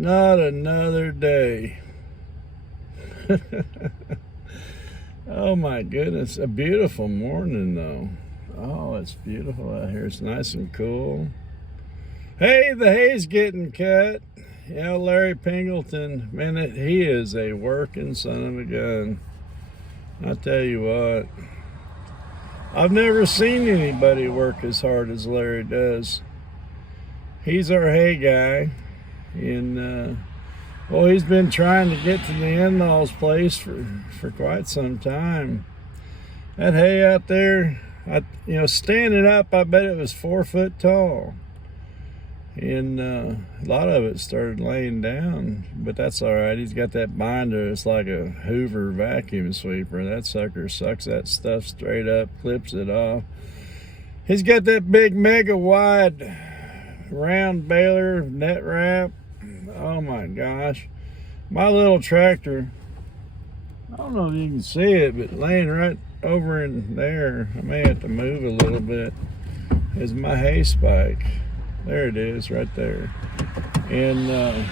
Not another day. Oh my goodness, a beautiful morning though. Oh, it's beautiful out here. It's nice and cool. Hey, the hay's getting cut. Yeah, Larry Pingleton, man, he is a working son of a gun. I tell you what, I've never seen anybody work as hard as Larry does. He's our hay guy, and well, he's been trying to get to the in-laws' place for quite some time. That hay out there, standing up, I bet it was 4 foot tall. And a lot of it started laying down, but that's all right. He's got that binder. It's like a Hoover vacuum sweeper. That sucker sucks that stuff straight up, clips it off. He's got that big mega wide round baler net wrap. Oh my gosh. My little tractor, I don't know if you can see it, but laying right over in there, I may have to move a little bit, is my hay spike. There it is, right there. And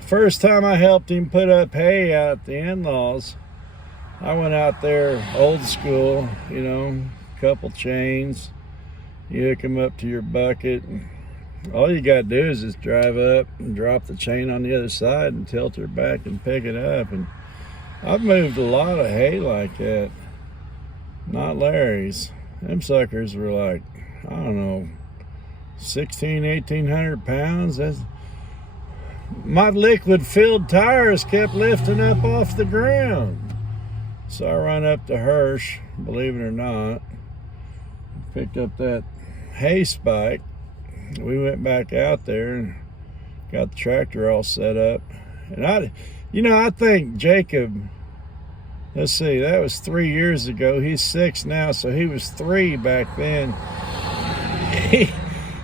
first time I helped him put up hay out at the in-laws, I went out there old school, couple chains. You hook them up to your bucket. All you got to do is just drive up and drop the chain on the other side and tilt her back and pick it up. And I've moved a lot of hay like that. Not Larry's. Them suckers were like, I don't know, 1,800 pounds. My liquid filled tires kept lifting up off the ground. So I run up to Hirsch, believe it or not, picked up that hay spike. We went back out there and got the tractor all set up. And I think Jacob, let's see, that was 3 years ago. He's 6 now, so he was 3 back then.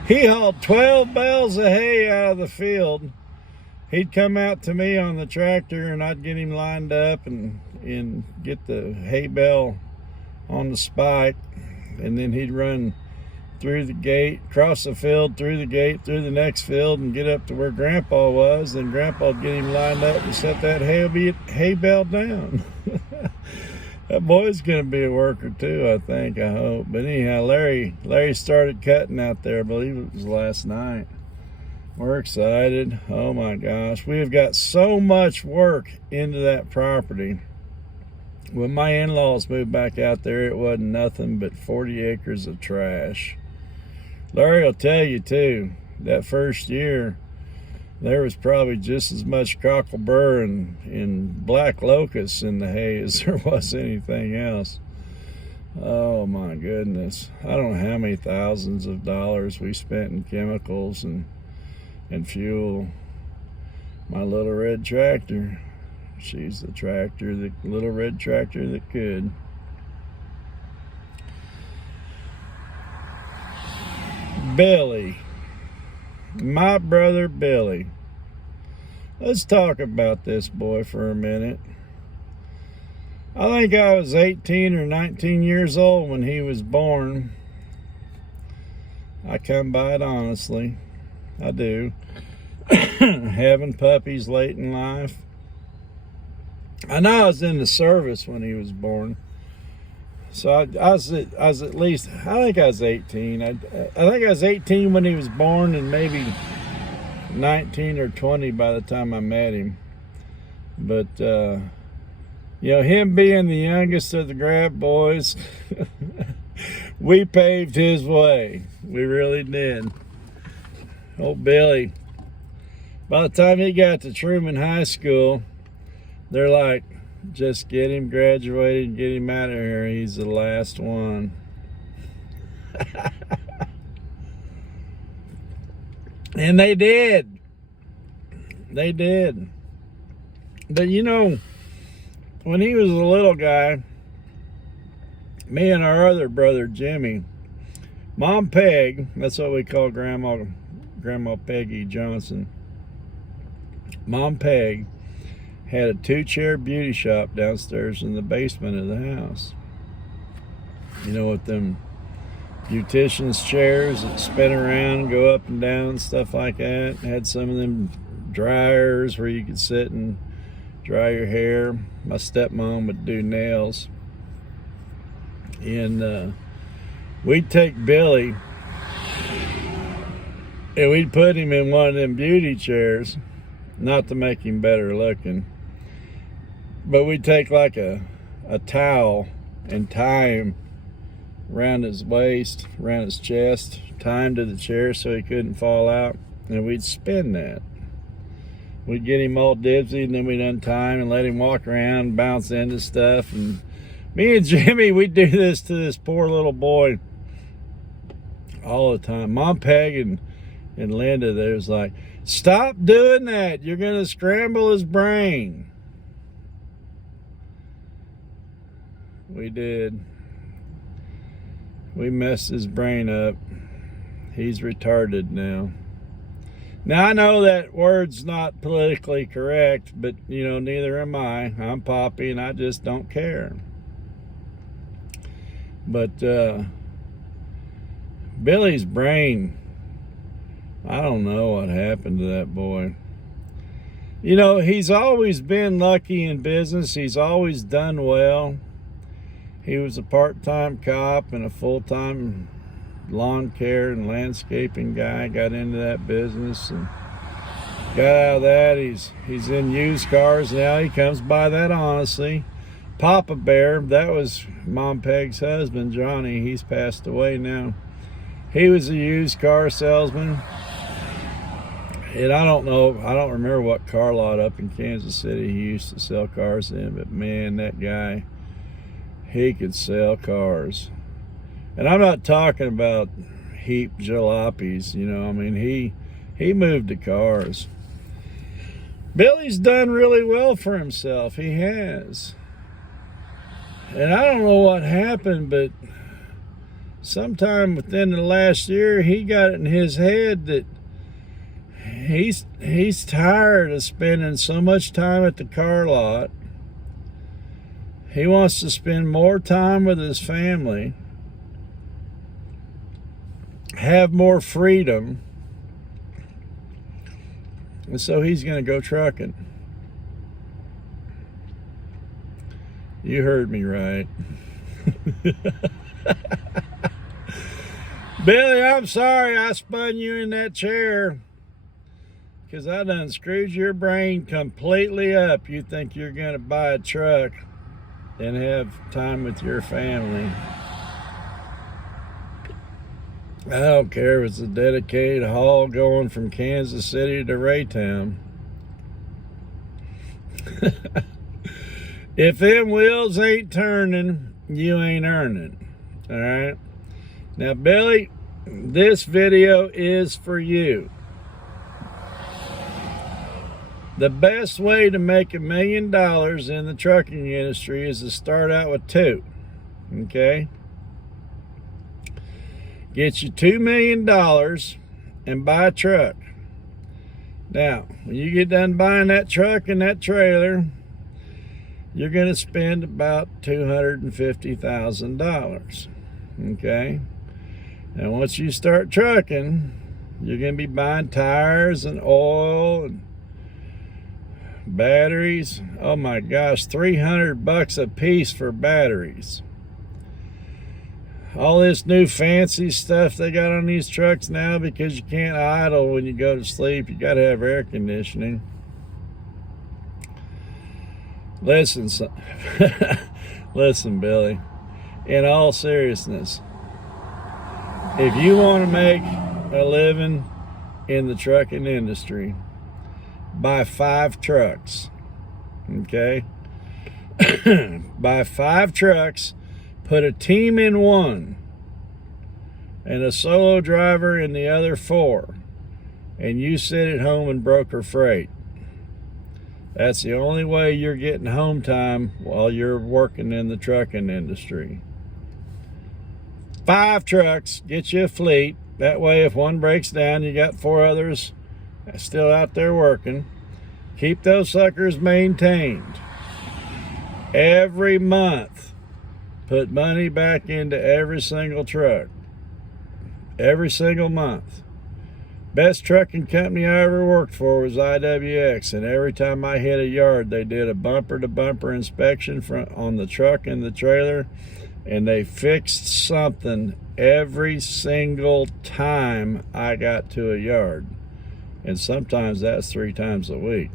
He hauled 12 bales of hay out of the field. He'd come out to me on the tractor and I'd get him lined up and get the hay bale on the spike. And then he'd run through the gate, cross the field, through the gate, through the next field, and get up to where Grandpa was. Then Grandpa'd get him lined up and set that hay bale down. That boy's gonna be a worker too, I think, I hope. But anyhow, Larry started cutting out there. I believe it was last night. We're excited. Oh my gosh, we have got so much work into that property. When my in-laws moved back out there, it wasn't nothing but 40 acres of trash. Larry will tell you too, that first year, there was probably just as much cocklebur and black locusts in the hay as there was anything else. Oh my goodness. I don't know how many thousands of dollars we spent in chemicals and fuel. My little red tractor. She's the little red tractor that could. Billy. My brother Billy. Let's talk about this boy for a minute. I think I was 18 or 19 years old when he was born. I come by it honestly. I do. Having puppies late in life. I know I was in the service when he was born. So I was at least, I think I was 18. I think I was 18 when he was born and maybe 19 or 20 by the time I met him. But, him being the youngest of the Grab boys, we paved his way. We really did. Old Billy. By the time he got to Truman High School, they're like, just get him graduated and get him out of here. He's the last one. And they did. They did. But when he was a little guy, me and our other brother, Jimmy, Mom Peg, that's what we call Grandma Peggy Johnson. Mom Peg had a 2-chair beauty shop downstairs in the basement of the house. With them beautician's chairs that spin around, go up and down, stuff like that. Had some of them dryers where you could sit and dry your hair. My stepmom would do nails. And we'd take Billy and we'd put him in one of them beauty chairs, not to make him better looking, but we'd take like a towel and tie him around his waist, around his chest, tie him to the chair so he couldn't fall out, and we'd spin that. We'd get him all dipsy, and then we'd untie him and let him walk around and bounce into stuff. And me and Jimmy, we'd do this to this poor little boy all the time. Mom Peg and Linda, they was like, stop doing that. You're going to scramble his brain. We did. We messed his brain up. He's retarded now. Now, I know that word's not politically correct, but, you know, neither am I. I'm Poppy, and I just don't care. But Billy's brain, I don't know what happened to that boy. You know, he's always been lucky in business. He's always done well. He was a part-time cop and a full-time lawn care and landscaping guy. Got into that business and got out of that. He's in used cars now. He comes by that honestly. Papa Bear, that was Mom Peg's husband, Johnny. He's passed away now. He was a used car salesman. And I don't remember what car lot up in Kansas City he used to sell cars in, but man, that guy, he could sell cars. And I'm not talking about heap jalopies, you know. I mean, he moved the cars. Billy's done really well for himself. He has. And I don't know what happened, but sometime within the last year, he got it in his head that he's tired of spending so much time at the car lot. He wants to spend more time with his family, have more freedom, and so he's going to go trucking. You heard me right. Billy, I'm sorry I spun you in that chair, because I done screwed your brain completely up. You think you're going to buy a truck and have time with your family. I don't care if it's a dedicated haul going from Kansas City to Raytown. If them wheels ain't turning, you ain't earning. All right? Now, Billy, this video is for you. The best way to make $1 million in the trucking industry is to start out with 2. Okay? Get you $2 million and buy a truck. Now, when you get done buying that truck and that trailer, you're going to spend about $250,000. Okay? Now, once you start trucking, you're going to be buying tires and oil and batteries. Oh my gosh, $300 a piece for batteries. All this new fancy stuff they got on these trucks now, because you can't idle when you go to sleep. You got to have air conditioning. Listen, listen, Billy, in all seriousness, if you want to make a living in the trucking industry, buy 5 trucks, okay? Buy 5 trucks, put a team in one, and a solo driver in the other 4, and you sit at home and broker freight. That's the only way you're getting home time while you're working in the trucking industry. 5 trucks, get you a fleet. That way, if one breaks down, you got 4 others still out there working. Keep those suckers maintained. Every month, put money back into every single truck. Every single month. Best trucking company I ever worked for was IWX, and every time I hit a yard, they did a bumper-to-bumper inspection on the truck and the trailer, and they fixed something every single time I got to a yard. And sometimes that's 3 times a week.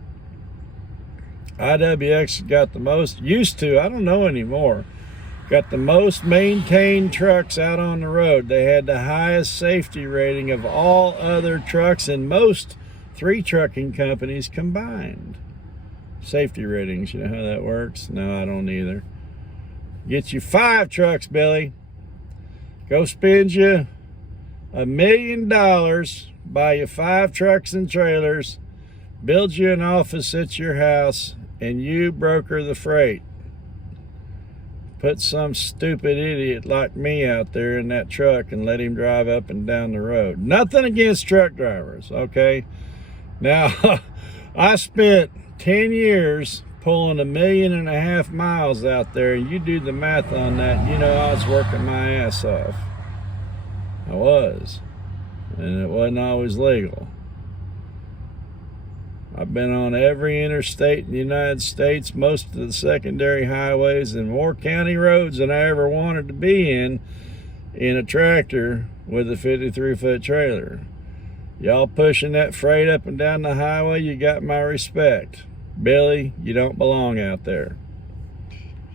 IWX got the most, used to, I don't know anymore, got the most maintained trucks out on the road. They had the highest safety rating of all other trucks in most 3 trucking companies combined. Safety ratings, you know how that works? No, I don't either. Get you 5 trucks, Billy. Go spend you $1 million, buy you 5 trucks and trailers, build you an office at your house, and you broker the freight. Put some stupid idiot like me out there in that truck and let him drive up and down the road. Nothing against truck drivers, okay? Now, I spent 10 years pulling 1.5 million miles out there, and you do the math on that, you know I was working my ass off. I was. And it wasn't always legal. I've been on every interstate in the United States, most of the secondary highways, and more county roads than I ever wanted to be in a tractor with a 53-foot trailer. Y'all pushing that freight up and down the highway, you got my respect. Billy, you don't belong out there.